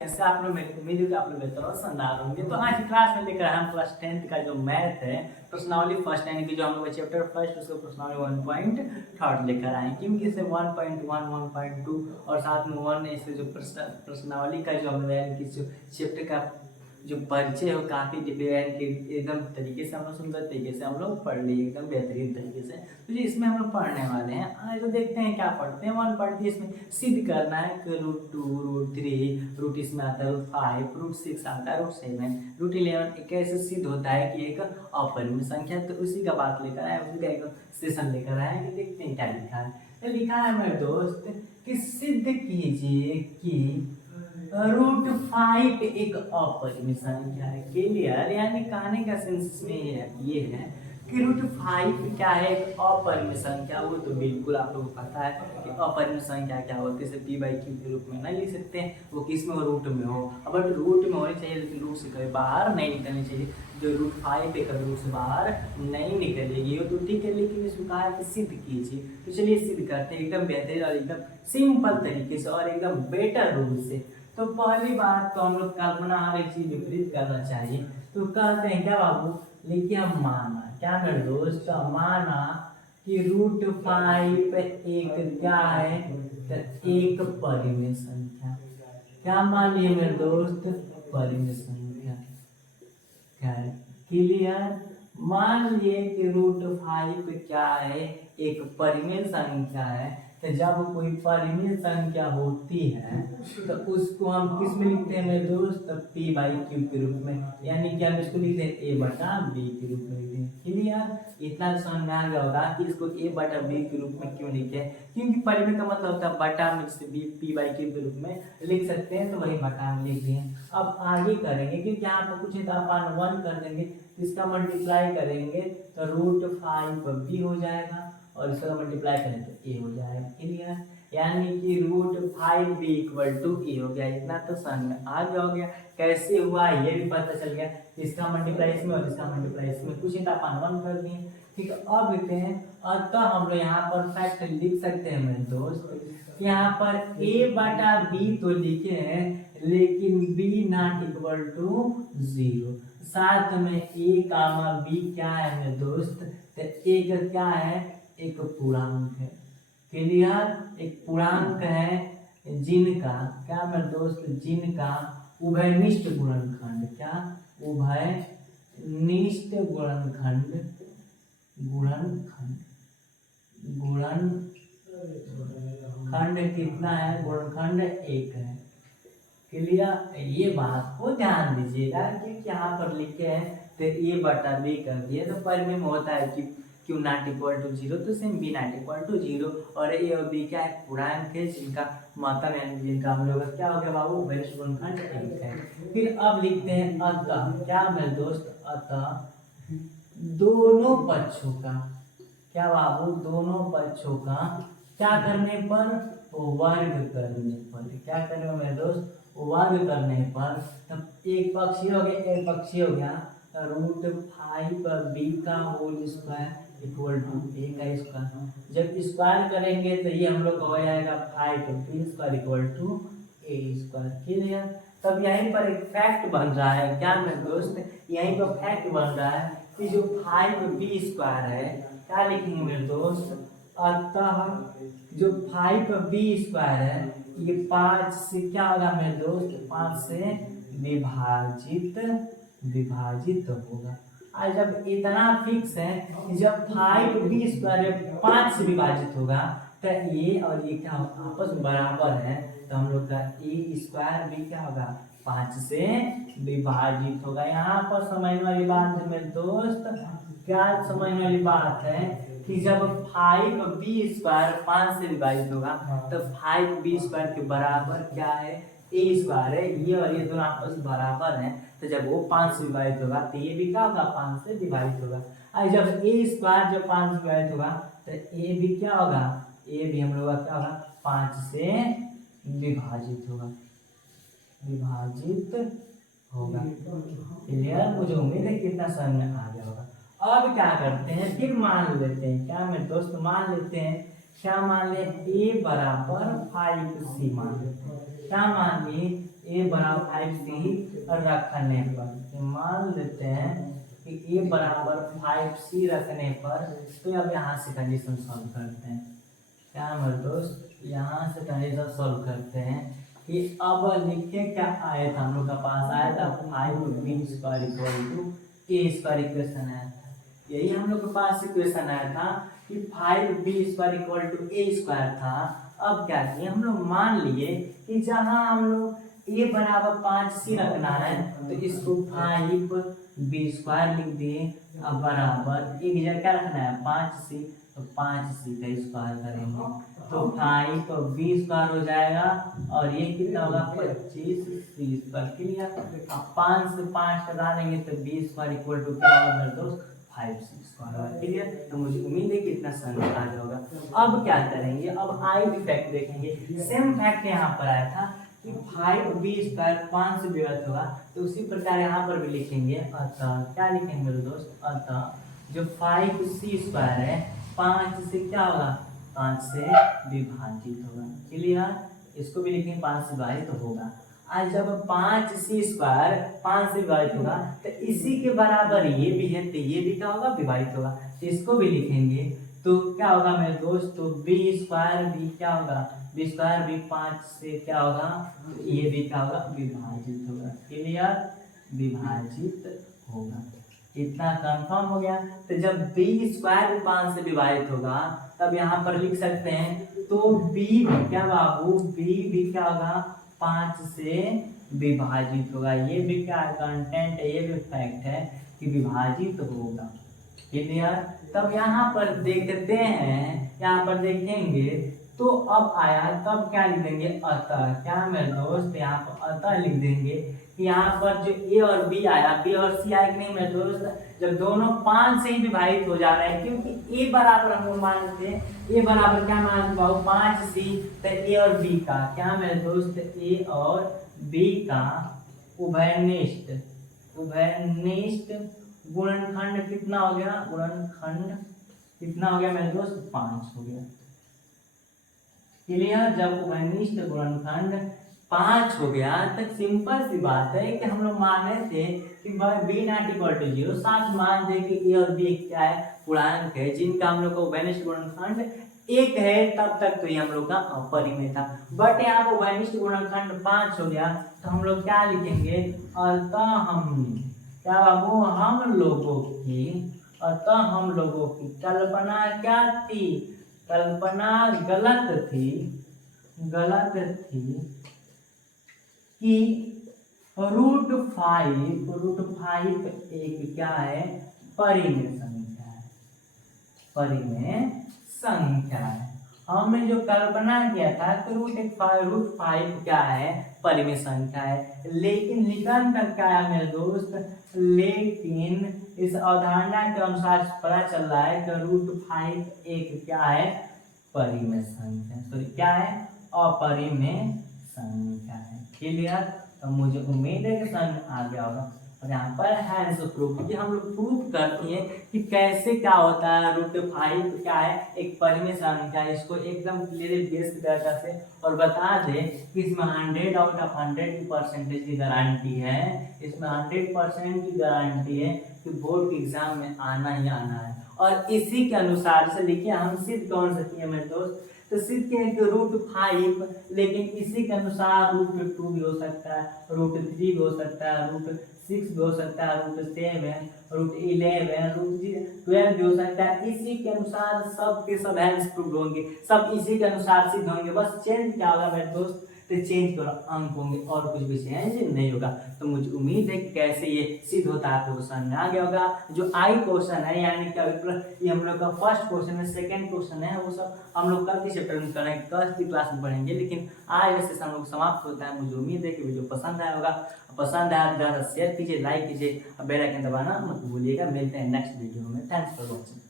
ऐसे आप लोग मेरी उम्मीद है कि आप लोग बेहतर और शानदार होंगे। तो आज की क्लास में लेकर हम क्लास 10th का जो मैथ है प्रश्नावली फर्स्ट यानी कि जो हम लोग चैप्टर फर्स्ट उसको प्रश्नावली 1.3 लेकर आए, क्योंकि इसे 1.1 1.2 और साथ में 1 ऐसे जो प्रश्नावली का जो हम लोग जो चैप्टर का जो परिचय हो काफ़ी डिटेल के एकदम तरीके से हम लोग सुंदर तरीके से हम लोग पढ़ लिए एकदम बेहतरीन तरीके से। तो जी इसमें हम लोग पढ़ने वाले हैं। आज तो देखते हैं क्या पढ़ते हैं। 1 इसमें सिद्ध करना है कि √2 √3 रूट इसमें आता है √5 √6 आता है √7 √11 कैसे सिद्ध होता है कि एक अपरिमेय संख्या। तो उसी का बात लेकर आए, उसी का एक सेशन लेकर आए कि देखते हैं क्या लिखा है। तो लिखा है मेरे दोस्त कि सिद्ध कीजिए कि √5 एक अपरिमेय संख्या है। क्लियर, यानी कहने का सेंस में ये है कि √5 क्या है, एक अपरिमेय संख्या। वो तो बिल्कुल आप लोगों को पता है कि अपरिमेय संख्या क्या होती है। p बाई क्यू के रूप में नहीं लिख सकते हैं, वो किस में हो, रूट में हो। अब रूट में होनी चाहिए लेकिन रूट से कभी बाहर नहीं निकलनी चाहिए। जो √5 है कभी रूट से बाहर नहीं निकलेगी वो तो ठीक है, लेकिन इसको कहा है कि सिद्ध कीजिए। तो चलिए सिद्ध करते हैं एकदम बेहतरीन और एकदम सिंपल तरीके से और एकदम बेटर रूल से। तो पहली बात तो हम लोग कल्पना हर एक चीज विपरीत करना चाहिए। तो कहते हैं क्या बाबू, लिखिए हम माना, क्या मेरे दोस्त, माना कि √5 एक क्या है, तो एक परिमेय संख्या। क्या मान लिए मेरे दोस्त, परिमेय संख्या। क्या है, क्लियर। मान लिए कि √5 क्या है, एक परिमेय संख्या है। तो जब कोई परिमेय संख्या होती है तो उसको हम किस में लिखते हैं मेरे दोस्त, p बाई क्यू के रूप में, यानी कि हम इसको लिखते हैं a बटा b के रूप में लिखते हैं। क्लियर, इतना समझ में आ गया होगा कि इसको a बटा b के रूप में क्यों लिखते हैं, क्योंकि परिमेय का मतलब होता है बटा में, जिसे p बाई क्यू के रूप में लिख सकते हैं, तो वही बटा में लिख दिए। अब आगे करेंगे क्योंकि यहाँ पर कुछ अपन 1 कर देंगे, इसका मल्टीप्लाई करेंगे तो √5 b हो जाएगा और इसका मल्टीप्लाई करें तो a हो जाएगा। क्लियर, यानी कि √5b = a हो गया। इतना तो समझ में आ गया हो गया कैसे हुआ ये भी पता चल गया। इसका मल्टीप्लाई इसमें और इसका मल्टीप्लाई इसमें, कुछ नहीं अपन 1 कर दिए। ठीक है, अब लिखते हैं। अतः हम लोग यहाँ पर फैक्ट लिख सकते हैं मेरे दोस्त, यहाँ पर a बटा b तो लिखे हैं लेकिन b ≠ 0। साथ में a कामा b क्या है मेरे दोस्त, तो एक क्या है, एक पूर्णांक है। क्लियर, एक पूर्णांक है जिनका क्या मेरे दोस्त, जिनका उभयनिष्ठ गुणनखंड, क्या उभयनिष्ठ गुणनखंड, गुणनखंड कितना है, गुणनखंड 1 है। क्लियर, ये बात को ध्यान दीजिएगा क्योंकि यहाँ पर लिखे हैं तो a बटा b कर दिए तो परिमेय में होता है कि q ≠ 0, तो सेम b ≠ 0 और a और b क्या है, पूर्णांक है जिनका मतलब है, जिनका हम लोग क्या हो गया बाबू, उभयनिष्ठ गुणनखंड 1 है। फिर अब लिखते हैं अतः, क्या मेरे दोस्त, अतः दोनों पक्षों का, क्या बाबू, दोनों पक्षों का क्या करने पर, वर्ग करने पर। क्या करने मेरे दोस्त, वर्ग करने पर। तब एक पक्ष हो गया, एक पक्ष हो गया √5b का होल स्क्वायर = a का स्क्वायर। जब स्क्वायर करेंगे तो ये हम लोग हो जाएगा 5b² = a²। क्लियर, तब यहीं पर एक फैक्ट बन रहा है, क्या मेरे दोस्त, यहीं पर फैक्ट बन रहा है कि जो 5b² है, क्या लिखेंगे मेरे दोस्त, अतः जो 5b² है ये 5 से क्या होगा मेरे दोस्त, 5 से विभाजित होगा। आज जब इतना फिक्स है कि जब 5b² 5 से विभाजित होगा तो ये और ये क्या आपस में बराबर है, तो हम लोग का a² भी क्या होगा, 5 से विभाजित होगा। यहाँ पर समझने वाली बात है मेरे दोस्त, क्या समझने वाली बात है कि जब 5b² 5 से विभाजित होगा तो 5b² के बराबर क्या है, a² है। ये और ये दोनों आपस में बराबर हैं, तो जब वो 5 से विभाजित होगा तो ये भी क्या होगा, 5 से विभाजित होगा। और जब a² जब 5 से विभाजित होगा तो a भी क्या होगा, a भी हम लोग का क्या होगा, 5 से विभाजित होगा, क्लियर, मुझे उम्मीद है कितना समझ में आ गया होगा। अब क्या करते हैं, फिर मान लेते हैं, क्या मेरे दोस्त, मान लेते हैं, क्या मान ले, a बराबर 5c मान लेते हैं। क्या मान लिए, ए बराबर 5c ही रखने पर, मान लेते हैं कि ए बराबर 5c रखने पर, तो अब यहाँ से कंडीशन सॉल्व करते हैं। क्या हमारे दोस्त, यहाँ से कंडीशन सॉल्व करते हैं कि अब लिखे क्या आया था, हम लोग का पास आया था 5b² = a² इक्वेशन आया था। यही हम लोग के पास इक्वेशन आया था कि 5b² = a² था। अब क्या किए हम लोग, मान लिए कि जहां हम लोग a बराबर 5c रखना है तो इसको 5b² लिख दिए, अब बराबर एक जगह क्या रखना है 5c, तो 5c का स्क्वायर करेंगे तो 5b² हो जाएगा और ये कितना होगा 25c²। क्लियर, अब 5 से 5 कटा देंगे तो b² = क्या होगा मेरे दोस्त 5c²। क्लियर, तो मुझे उम्मीद है कि इतना समझ आ जाएगा। अब क्या करेंगे, अब आई फैक्ट देखेंगे। सेम फैक्ट यहाँ पर आया था कि 5b² 5 से विभाजित होगा, तो उसी प्रकार यहाँ पर भी लिखेंगे। अतः क्या लिखेंगे मेरे दोस्त, अतः जो 5c² है 5 से क्या होगा 5 से विभाजित होगा। क्लियर, इसको भी लिखेंगे 5 से विभाजित होगा। आज जब 5c² 5 से विभाजित होगा तो इसी के बराबर ये भी है, तो ये भी क्या होगा विभाजित होगा, तो इसको भी लिखेंगे। तो क्या होगा मेरे दोस्त, तो b² भी क्या होगा, b² भी 5 से क्या होगा, तो ये भी क्या होगा विभाजित होगा। क्लियर, विभाजित होगा। इतना कंफर्म हो गया। तो जब b² 5 से विभाजित होगा तब यहाँ पर लिख सकते हैं, तो b क्या बाबू, b भी क्या होगा 5 से विभाजित होगा। ये भी क्या कंटेंट है, ये भी फैक्ट है कि विभाजित होगा। क्लियर, तब यहाँ पर देखते हैं, यहाँ पर देखेंगे तो अब आया, तब क्या लिख देंगे अतः। क्या मेरे दोस्त, यहाँ पर अतः लिख देंगे कि यहाँ पर जो a और b आया, b और c आया कि नहीं मेरे दोस्त, जब दोनों 5 से ही विभाजित हो जा रहे हैं, क्योंकि a बराबर हम लोग मानते हैं, a बराबर क्या मानते बाबू 5c, तो a और b का क्या मेरे दोस्त, a और b का उभयनिष्ठ गुणनखंड कितना हो गया, गुणनखंड कितना हो गया मेरे दोस्त 5 हो गया। क्लियर, जब उभयनिष्ठ गुणनखंड 5 हो गया तो सिंपल सी बात है कि हम लोग माने थे कि b ≠ 0, साथ मान थे कि a और b क्या है पूर्णांक है, जिनका हम लोग का उभयनिष्ठ गुणनखंड 1 है, तब तक तो ये हम लोग का अपरिमेय था। बट यहाँ पर उभयनिष्ठ गुणनखंड 5 हो गया तो हम लोग क्या लिखेंगे, अतः हमने क्या बाबू, हम लोगों की कल्पना क्या थी, कल्पना गलत थी कि √5 एक क्या है परिमेय संख्या है। हमने जो कल्पना किया था कि √5 क्या है परिमेय संख्या है, लेकिन निरंतर क्या है मेरे दोस्त, लेकिन इस अवधारणा के अनुसार पता चल रहा है कि √5 एक क्या है परिमेय संख्या, सॉरी क्या है अपरिमेय संख्या है। क्लियर, तो मुझे उम्मीद है कि समझ आ गया होगा। और यहाँ पर हैंड्स प्रूफ, ये हम लोग प्रूफ करती है कि कैसे क्या होता है √5 क्या है एक परिमेय संख्या है। इसको एकदम क्लियर बेस की तरीके से और बता दे कि इसमें 100/100 की परसेंटेज की गारंटी है, इसमें 100% की गारंटी है कि बोर्ड के एग्जाम में आना ही आना है। और इसी के अनुसार से देखिए हम सिद्ध कौन सा किए मेरे दोस्त, तो सिद्ध किए कि √5, लेकिन इसी के अनुसार √2 भी हो सकता है, √3 भी हो सकता है, √6 भी हो सकता है, √7, √11, √12 भी हो सकता है। इसी के अनुसार सब के सब हैंड्स प्रूफ होंगे, सब इसी के अनुसार सिद्ध होंगे। बस चेंज क्या होगा मेरे दोस्त, तो चेंज करो अंक होंगे और कुछ भी चेंज नहीं होगा। तो मुझे उम्मीद है कि कैसे ये सिद्ध होता है आपको समझ में आ गया होगा। जो आई क्वेश्चन है यानी कि ये हम लोग का फर्स्ट क्वेश्चन है, सेकंड क्वेश्चन है, वो सब हम लोग कल की चैप्टर में करेंगे, कल की क्लास में पढ़ेंगे। लेकिन आज का सेशन हम लोग समाप्त होता है। मुझे उम्मीद है कि वीडियो पसंद आया होगा, पसंद आया तो शेयर कीजिए, लाइक कीजिए, बेल आइकन दबाना मत भूलिएगा। मिलते हैं नेक्स्ट वीडियो में। Thanks for watching.